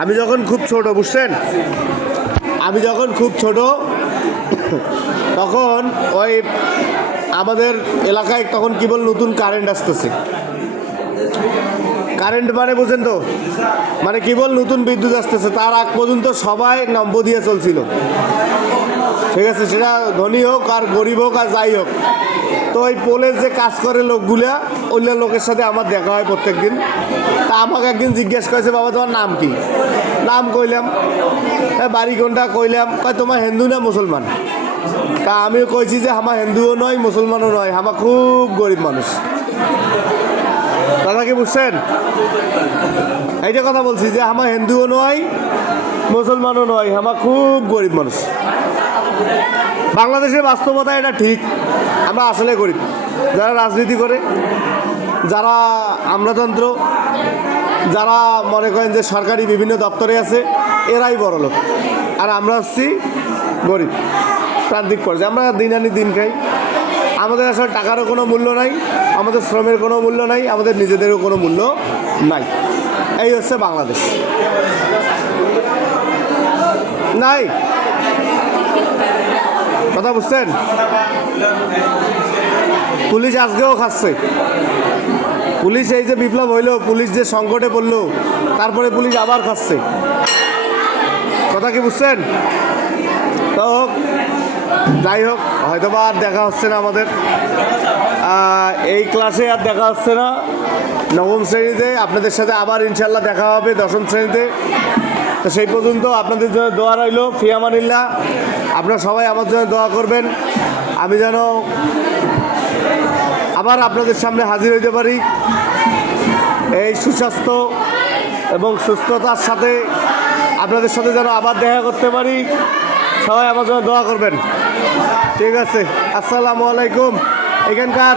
আমি যখন খুব ছোট, বুঝছেন, আমি যখন খুব ছোট তখন ওই আমাদের এলাকায় তখন কেবল নতুন কারেন্ট আসতেছে। কারেন্ট মানে বুঝেন তো, মানে কেবল নতুন বিদ্যুৎ আসতেছে। তার আগ পর্যন্ত সবাই নম্বর দিয়ে চলছিল, ঠিক আছে, সেটা ধনী হোক আর গরিব হোক আর যাই হোক। তো ওই পোলের যে কাজ করে লোকগুলা, অন্য লোকের সাথে আমার দেখা হয় প্রত্যেক দিন। তা আমাকে একদিন জিজ্ঞেস করেছে, বাবা তোমার নাম কি? নাম কইলাম, বাড়ি কোনটা কইলাম, কয় তোমার হিন্দু না মুসলমান? তা আমিও কইছি যে আমার হিন্দুও নয় মুসলমানও নয়, আমার খুব গরিব মানুষ। কথা কি বুঝছেন? এইটা কথা বলছি যে আমার হিন্দুও নয় মুসলমানও নয়, আমার খুব গরিব মানুষ। বাংলাদেশের বাস্তবতা এটা ঠিক, আমরা আসলে গরিব। যারা রাজনীতি করে, যারা আমলাতন্ত্র, যারা মনে করেন যে সরকারি বিভিন্ন দপ্তরে আছে, এরাই বড় লোক, আর আমরা হচ্ছি গরিব প্রান্তিক পর্যায়ে। আমরা দিন আনি দিন খাই, আমাদের আসলে টাকারও কোনো মূল্য নাই, আমাদের শ্রমের কোনো মূল্য নাই, আমাদের নিজেদেরও কোনো মূল্য নাই। এই হচ্ছে বাংলাদেশ। নাই, কথা বুঝছেন? পুলিশ আজকেও খাচ্ছে। পুলিশ এই যে বিপ্লব হইল, পুলিশ যে সংকটে পড়লো, তারপরে পুলিশ আবার খাচ্ছে। কথা কি বুঝছেন? তো যাই হোক, হয়তো বা আর দেখা হচ্ছে না আমাদের, এই ক্লাসে আর দেখা হচ্ছে না। নবম শ্রেণীতে আপনাদের সাথে আবার ইনশাল্লাহ দেখা হবে দশম শ্রেণীতে। তো সেই পর্যন্ত আপনাদের জন্য দোয়া রইল, ফিয়ামানিল্লাহ। আপনারা সবাই আমার জন্য দোয়া করবেন, আমি যেন আবার আপনাদের সামনে হাজির হইতে পারি, এই সুস্বাস্থ্য এবং সুস্থতার সাথে আপনাদের সাথে যেন আবার দেখা করতে পারি। সবাই আমার জন্য দোয়া করবেন, ঠিক আছে? আসসালামু আলাইকুম। এখানকার